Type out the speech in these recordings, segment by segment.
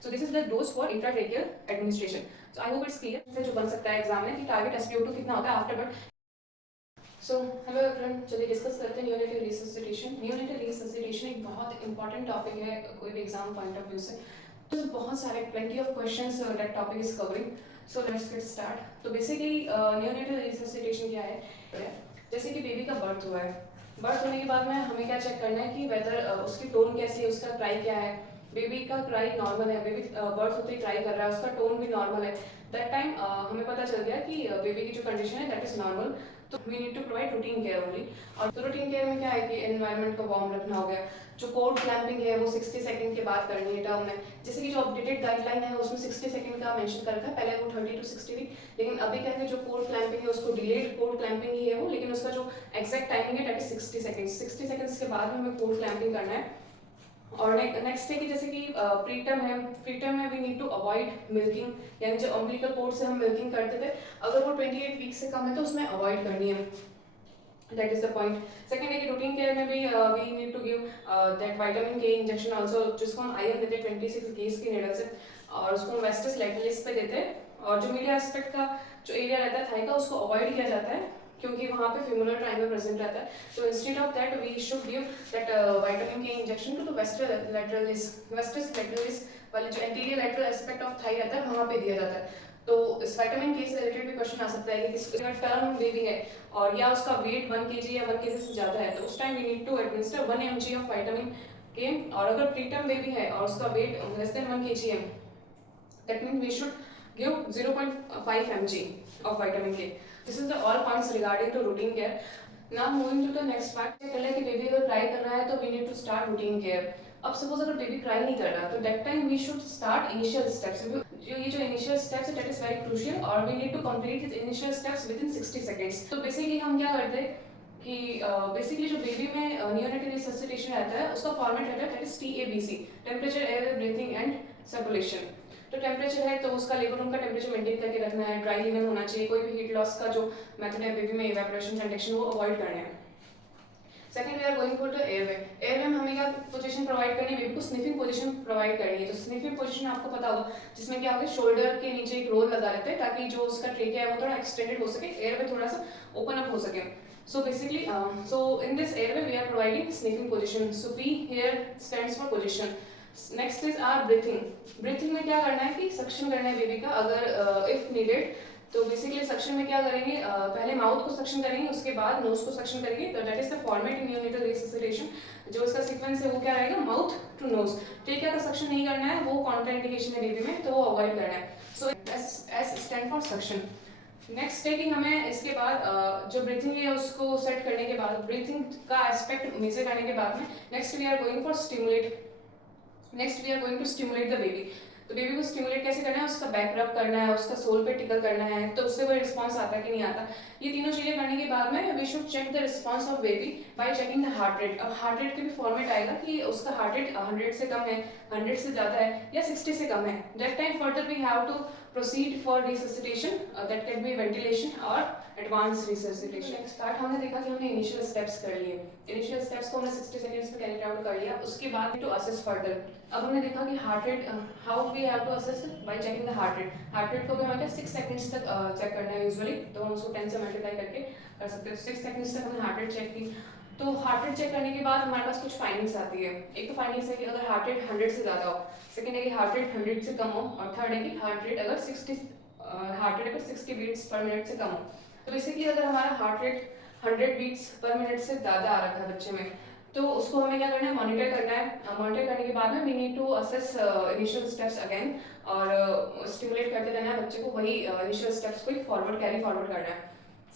So this is the dose for intratracheal administration. So I hope it's clear से जो बन सकता है एग्जाम में कि टारगेट SpO2 कितना होता है आफ्टरवर्ड. सो हेलो एवरीवन, चलिए डिस्कस करते हैं नियोनेटल रिससिटेशन. नियोनेटल रिससिटेशन एक बहुत इंपॉर्टेंट टॉपिक है कोई भी एग्जाम पॉइंट ऑफ व्यू से. तो बहुत सारे plenty of questions that topic is covering. So let's get start. तो बेसिकली नियोनेटल रिससिटेशन क्या है? जैसे कि बेबी का बर्थ हुआ है, बर्थ होने के बाद में हमें क्या चेक करना है कि वेदर उसकी टोन कैसी है, उसका क्राई क्या है. बेबी का क्राई नॉर्मल है, बेबी बर्थ होते ही क्राई कर रहा है, उसका टोन भी नॉर्मल है. दैट टाइम हमें पता चल गया कि बेबी की जो कंडीशन है दैट इज नॉर्मल. तो we need to provide routine care only. और तो रूटीन केयर में क्या है कि एनवायरनमेंट को वार्म रखना हो गया. जो कोल्ड क्लैंपिंग है वो 60 सेकंड के बाद करनी है टर्म में. जैसे कि जो अपडेटेड गाइडलाइन है उसमें 60 सेकंड का मेंशन कर रखा है, पहले वो 30 to 60 थी. लेकिन अभी क्या है, जो कोल्ड क्लैंपिंग है उसको डिलेड कोल्ड क्लैंपिंग ही है वो, लेकिन उसका जो एक्जैक्ट टाइमिंग है दैट इज 60 सेकंड्स. 60 सेकंड्स के बाद में हमें कोल्ड क्लैंपिंग करना है. और नेक्स्ट है कि जैसे कि प्रीटर्म है, प्रीटर्म में we need to avoid milking, यानी जो अम्बिलिकल कोर्ड से हम मिल्किंग करते थे अगर वो 28 वीक से कम है तो उसमें अवॉइड करनी है. That is the point. Second है कि रूटीन केयर में भी we need to give that vitamin K injection also, जिसको हम आयरन देते हैं 26 गेज की निडल से, और उसको हम वेस्टिस लैटरलिस पे देते हैं. और जो मीडिया एस्पेक्ट का जो एरिया रहता है थाई का उसको अवॉइड किया जाता है क्योंकि वहाँ पे फ्यूमुलर ट्रायंगल प्रेजेंट रहता है. तो instead of that we should give that vitamin K injection to the vastus lateralis वाले जो anterior lateral aspect of thigh रहता है वहाँ पे दिया जाता है. तो इस विटामिन के से रिलेटेड भी क्वेश्चन आ सकता है कि किसका टर्म बेबी है और या उसका वेट 1 kg या 1 kg से ज़्यादा है तो उस time we need to administer 1 mg of vitamin K. और अगर प्रीटर्म बेबी है और उसका वेट लेस देन 1 kg है, that mean we should give 0.5 mg of vitamin K. This is the all points regarding to routine care. Now moving to the next part. Check कि baby अगर cry कर रहा है तो we need to start routine care. अब suppose अगर baby cry नहीं कर रहा तो that time we should start initial steps. ये जो इनिशियल स्टेप्स है दैट इज वेरी क्रूशियल और we need to complete this initial steps within 60 seconds. तो बेसिकली हम क्या करते हैं कि बेसिकली जो बेबी में नियोनेटल रिससिटेशन रहता है उसका फॉर्मेट रहता है that is TABC, temperature, air, breathing and circulation. तो टेम्परेचर है तो उसका लेबर रूम का टेम्परेचर मेंटेन करके रखना है, ड्राई लिवन होना चाहिए, कोई भी हीट लॉस का जो मेथड है बेबी में इवेपोरेशन कंडक्शन वो अवॉइड करना है. Second we are going for the airway. Airway में हमें क्या पोजीशन प्रोवाइड करनी है, बेबी को स्निफिंग पोजीशन प्रोवाइड करनी है. तो स्निफिंग पोजीशन आपको पता होगा जिसमें क्या होगा, शोल्डर के नीचे एक रोल लगा लेते हैं ताकि जो उसका ट्रेकिया है वो थोड़ा एक्सटेंडेड हो सके, एयरवे थोड़ा सा ओपन अप हो सके. So basically, so in this airway we are providing sniffing position. So P here stands for position. Next is R breathing. Breathing में क्या करना है कि सक्शन करना है बेबी का अगर इफ नीडेड. तो बेसिकली सक्शन में क्या करेंगे, पहले माउथ को सक्शन करेंगे उसके बाद नोज को सक्शन करेंगे. तो that is the format in neonatal resuscitation. जो इसका सीक्वेंस है वो क्या रहेगा, माउथ टू नोज. ट्रेकिया का सक्शन नहीं करना है, वो कॉन्ट्राइंडिकेशन है बेबी में तो वो अवॉइड करना है. So S stand for suction. Next है कि हमें इसके बाद जो ब्रीथिंग है उसको सेट करने के बाद, ब्रीथिंग का एस्पेक्ट मेजर करने के बाद में next we are going for stimulate. Next we are going to stimulate the baby. तो बेबी को स्टिमुलेट कैसे करना है, उसका बैक रब करना है, उसका सोल पे टिकल करना है, तो उससे कोई रिस्पांस आता है कि नहीं आता. ये तीनों चीजें करने के बाद में we should check the response of baby by checking the heart rate. अब हार्ट रेट के भी फॉर्मेट आएगा कि उसका हार्ट रेट 100 से कम है, 100 से ज्यादा है या 60 से कम है. That time further we have to proceed for resuscitation, that can be ventilation और advanced resuscitation. नेक्स्ट पार्ट हमने देखा कि हमने इनिशियल स्टेप्स कर लिए. इनिशियल स्टेप्स को हमने 60 सेकंड्स में कैरी आउट कर लिया. उसके बाद टू असेस फर्दर. अब हमने देखा कि heart rate how we have to assess by checking the heart rate. Heart rate को भी हमें 6 सेकंड्स तक चेक करना है यूजुअली, तो हम उसको 10 से मल्टीप्लाई करके कर सकते हैं. 6 सेकंड्स तक हमने हार्ट रेट चेक की. तो हार्ट रेट चेक करने के बाद हमारे पास कुछ फाइंडिंग्स आती है. एक तो फाइंडिंग्स है कि अगर हार्ट रेट 100 से ज़्यादा हो, सेकंड है कि हार्ट रेट 100 से कम हो, और थर्ड है कि हार्ट रेट अगर 60 बीट्स पर मिनट से कम हो. तो बेसिकली अगर हमारा heart rate 100 beats per minute से ज़्यादा आ रखा है बच्चे में, तो उसको हमें क्या करना है, मॉनिटर करना है. मॉनिटर करने के बाद में we need to assess initial steps again और स्टिमुलेट करते रहना है बच्चे को, वही इनिशियल स्टेप्स को फॉरवर्ड कैरी फॉरवर्ड करना है.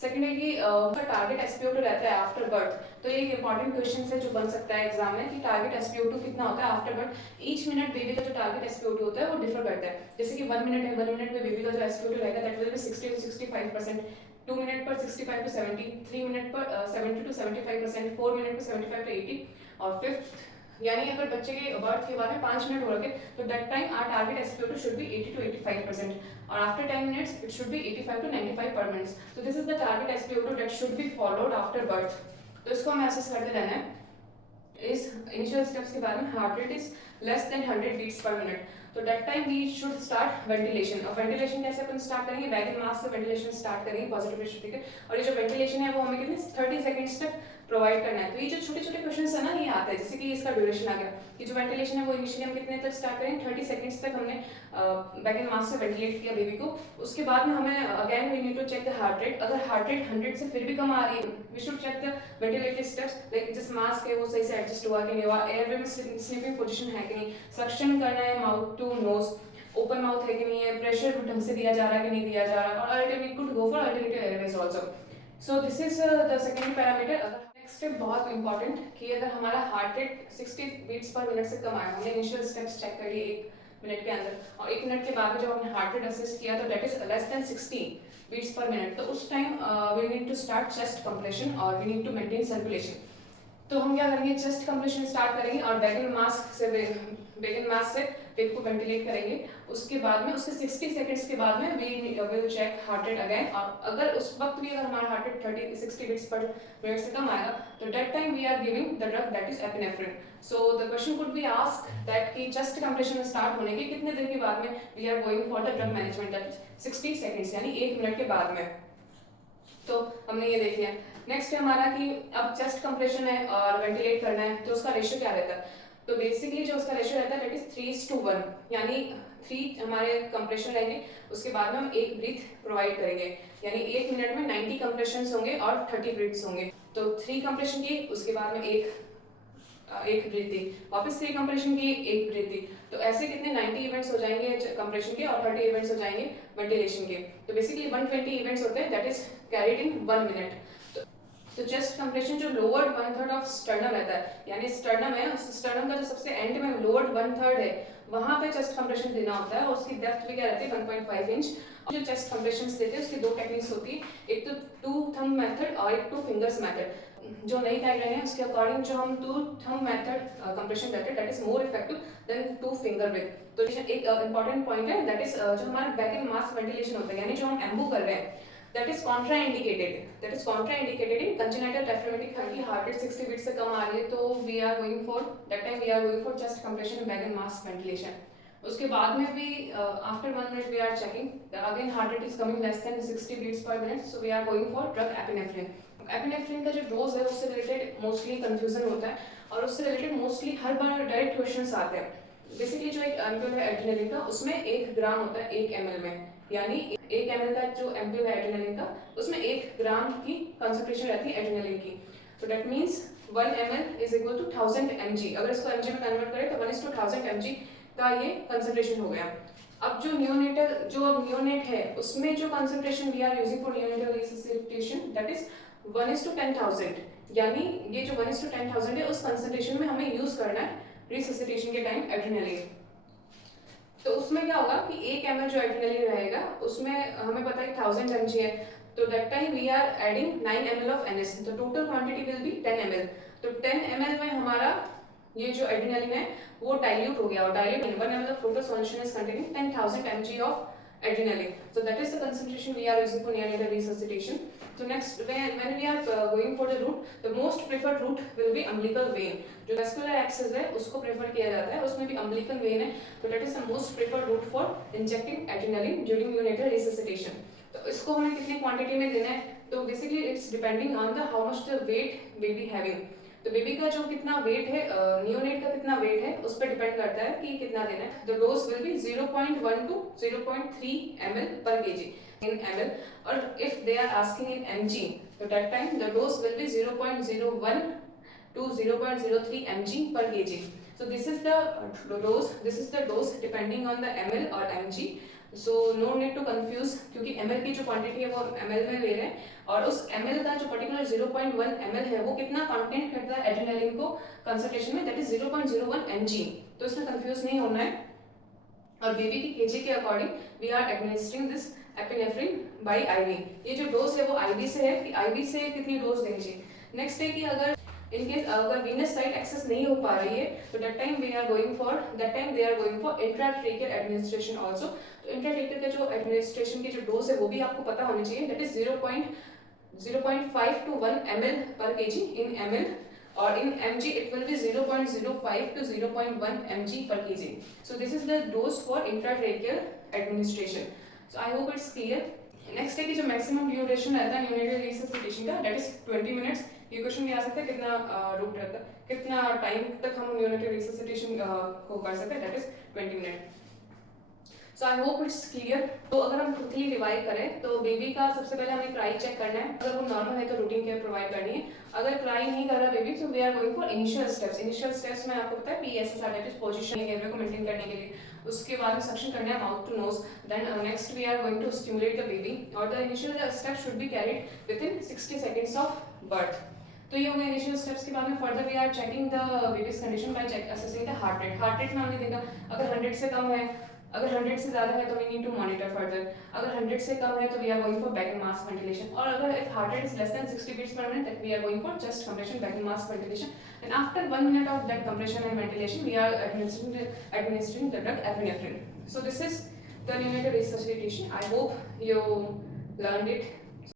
सेकंड है कि उसका टारगेट SpO2 रहता है आफ्टर बर्थ. तो ये एक इंपॉर्टेंट क्वेश्चन है जो बन सकता है एग्जाम में कि टारगेट SpO2 कितना होता है after birth. Each minute baby का जो टारगेट SpO2 होता है वो डिफर करता है. जैसे कि 1 मिनट है, 1 मिनट में बेबी का जो SpO2 रहेगा that will be 60 to 65%, 2 minute पर 65 to 70, 3 मिनट पर 70 to 75%, 4 मिनट पर 75 to 80, और फिफ्थ यानी अगर बच्चे के बर्थ के बाद में 5 मिनट हो रखे तो that time our target SpO2 should be 80 to 85%, और after 10 minutes it should be 85 to 95 per minute. So this is the target SpO2 that should be followed after birth. तो इसको हमें असेस करते रहना है. इस इनिशियल स्टेप्स के बाद में heart rate is less than 100 beats per minute. तो that time we should start ventilation. और वेंटिलेशन कैसे अपन स्टार्ट करेंगे, बैग एंड मास्क से वेंटिलेशन स्टार्ट करेंगे पॉजिटिव प्रेशर देकर। और ये जो वेंटिलेशन है वो हमें कितने 30 सेकंड्स तक प्रोवाइड करना है। तो ये जो छोटे छोटे क्वेश्चन है ना ये आता है, जैसे कि इसका ड्यूरेशन आ गया कि जो वेंटिलेशन है वो इनिशियली हम कितने तक स्टार्ट करेंगे, 30 सेकंड्स तक हमने बैक एंड मास्क से वेंटिलेट किया बेबी को। उसके बाद में हमें again we need to check the heart rate. अगर हार्ट रेट 100 से फिर भी कम आ रही है, we should check the ventilated steps, like जिस मास्क है वो सही से एडजस्ट हुआ कि नहीं हुआ, एयरवे में स्लीपिंग पोजीशन है कि नहीं, सक्शन करना है mouth to nose, open mouth है कि नहीं है, प्रेशर ढंग से दिया जा रहा है कि नहीं दिया जा रहा, और alternate could go for alternative airways also. So this is the second parameter. Next step बहुत इंपॉर्टेंट कि अगर हमारा heart rate 60 beats per minute से कम आया, हमने इनिशियल स्टेप्स चेक कर लिए 1 मिनट के अंदर, और 1 मिनट के बाद जब हमने हार्ट रेट असेस किया तो that is less than 60 beats per minute, तो उस time we need to start chest compression और we need to maintain circulation. तो हम क्या करेंगे, चेस्ट कंप्रेशन स्टार्ट करेंगे और बैक एंड मास्क से पेट को वेंटिलेट करेंगे। उसके बाद में उसके 60 सेकंड्स के बाद में we will check heart rate again, और अगर उस वक्त भी अगर हमारा heart rate 60 beats per minute से कम आएगा तो that time we are giving the drug that is epinephrine. So the question could be asked that कि चेस्ट कंप्रेशन स्टार्ट होने के कितने देर के बाद में we are going for the drug management, that is 60 seconds यानी 1 मिनट के बाद में। तो हमने ये देख लिया। नेक्स्ट है हमारा कि अब चेस्ट कंप्रेशन है और वेंटिलेट करना है, तो उसका रेशियो क्या रहता है। तो बेसिकली जो उसका रेशियो रहता है दैट इज 3:1, यानी 3 हमारे कंप्रेशन लेंगे, उसके बाद में हम 1 ब्रीथ प्रोवाइड करेंगे, यानी 1 मिनट में 90 कंप्रेशन होंगे और 30 ब्रीथ्स होंगे। तो 3 कंप्रेशन की, उसके बाद में एक ब्रीथ दी, वापस 3 कंप्रेशन की, 1 ब्रीथ दी, तो ऐसे कितने 90 इवेंट्स हो जाएंगे कंप्रेशन के और 30 इवेंट्स हो जाएंगे वेंटिलेशन के। तो बेसिकली 120 इवेंट्स होते हैं that is carried in 1 minute. तो चेस्ट कंप्रेशन जो लोअर 1/3 ऑफ स्टर्नम रहता है, यानी स्टर्नम है, उस स्टर्नम का जो सबसे एंड में लोअर 1/3 है वहां पे चेस्ट कंप्रेशन देना होता है, और उसकी डेप्थ भी क्या रहती है 1.5 इंच। जो चेस्ट कंप्रेशन देते हैं उसकी 2 टेक्निक्स होती है, एक तो 2 थंब मेथड और एक 2 फिंगर्स मेथड। जो नई गाइडलाइन है उसके अकॉर्डिंग जो हम 2 थंब मेथड कंप्रेशन देते हैं that is more effective than 2 finger with. तो एक इंपॉर्टेंट पॉइंट है दैट इज जो हमारा बैक एंड मास्क वेंटिलेशन होता है, यानी जो हम एम्बू कर रहे हैं that is contraindicated, in congenital tachycardia की heart rate 60 beats से कम आ रही है, तो we are going for chest compression bag and mask ventilation। उसके बाद में भी after 1 minute we are checking again heart rate is coming less than 60 beats per minute, so we are going for drug epinephrine। Epinephrine का जो dose है उससे related mostly confusion होता है, और उससे रिलेटेड मोस्टली हर बार डायरेक्ट क्वेश्चंस आते हैं। बेसिकली जो एक एम्पूल है एड्रेनलिन का उसमें 1 ग्राम होता है 1 ml में, यानी 1 ml का जो एम्पूल है एड्रेनलिन का उसमें 1 ग्राम की कंसंट्रेशन रहती है एड्रेनलिन की। तो that means 1 ml is equal to 1000 mg। अगर इसको mg में कन्वर्ट करें तो 1:1000 mg का ये कंसंट्रेशन हो गया। अब जो नियोनेट है उसमें जो concentration we are using for neonatal resuscitation that is 1:10,000, यानी ये जो 1:10,000 है उस कंसंट्रेशन में हमें यूज करना है रिससिटेशन के टाइम एड्रेनलिन। तो उसमें क्या होगा कि 1 ml जो एड्रेनलिन रहेगा उसमें हमें पता है 1000 mg है, तो that time we are adding 9 ml of NS, तो total quantity will be 10 ml। तो 10 ml में हमारा ये जो एड्रेनलिन है वो डाइल्यूट हो गया, और dilute 1 ml of total solution is containing 10,000 mg of adrenaline, so that is the concentration we are using for neonatal resuscitation। So next when we are going for the route, the most preferred route will be umbilical vein। जो vascular access है उसको prefer किया जाता है, उसमें भी umbilical vein है, तो that is the most preferred route for injecting adrenaline during neonatal resuscitation। तो इसको हमें कितनी क्वांटिटी में देना है, तो basically it's depending on the how much the weight baby having. तो बेबी का जो कितना वेट है, नियोनेट का कितना वेट है उस पर डिपेंड करता है कि कितना देना है। The dose will be 0.1 to 0.3 ml per kg in ml, or if they are asking in mg, so that time the dose will be 0.01 to 0.03 mg per kg। so this is the dose depending on the ml or mg। So no need to confuse, क्योंकि ml की जो quantity है वो ml में ले रहे हैं, और उस ml का जो पर्टिकुलर 0.1 ml है वो कितना कंटेंट करता है एड्रेनलिन को कंसंट्रेशन में, दैट इज 0.01 mg। तो इसमें कंफ्यूज नहीं होना है। और बेबी की केजी के according we are administering this epinephrine by IV. ये जो डोज है वो आईवी से है कि आईवी से कितनी डोज देनी चाहिए। नेक्स्ट है कि अगर इनकेस अगर वीनस साइड एक्सेस नहीं हो पा रही है तो that time they are going for intratracheal administration also. तो इंट्राट्रेकियल का जो एडमिनिस्ट्रेशन की जो डोज है वो भी आपको पता होनी चाहिए, that is 0.5 to 1 ml per kg in ml। or in mg it will be 0.05 to 0.1 mg per kg. So this is the dose for intratracheal administration. So I hope it's clear. Next है कि जो maximum duration रहता है unitary resuscitation का, that is 20 minutes. ये question भी आ सकता है कितना रूट रहता है, कितना टाइम तक हम यूनिटरी रिससिटेशन को कर सकते हैं, that is 20 minute. So I hope it's clear. तो अगर हम क्विकली रिवाइव करें तो बेबी का सबसे पहले हमें क्राई चेक करना है. अगर वो नॉर्मल है तो रूटीन केयर प्रोवाइड करनी है. अगर क्राई नहीं कर रहा बेबी तो we are going for initial steps. Initial steps में आपको पता है PSSR, that is position area को मेंटेन करने के लिए. उसके बाद में सक्शन करना है mouth to nose. Then next we are going to stimulate the baby और the initial step should be carried within 60 seconds of birth. तो ये हो गए इनिशियल स्टेप्स के बाद में further we are checking the baby's condition by check assessing the heart rate. Heart rate में हमने देखा अगर 100 से कम है, अगर 100 से ज़्यादा है तो we need to monitor further. अगर 100 से कम है तो वी आर गोइंग फॉर बैक एंड मास्क वेंटिलेशन. और अगर if heart rate is less than 60 beats per minute that we are going for chest compression, bag and mask ventilation. And after 1 minute of that compression and ventilation we are administering the drug epinephrine. So this is the neonatal resuscitation. I hope you learned it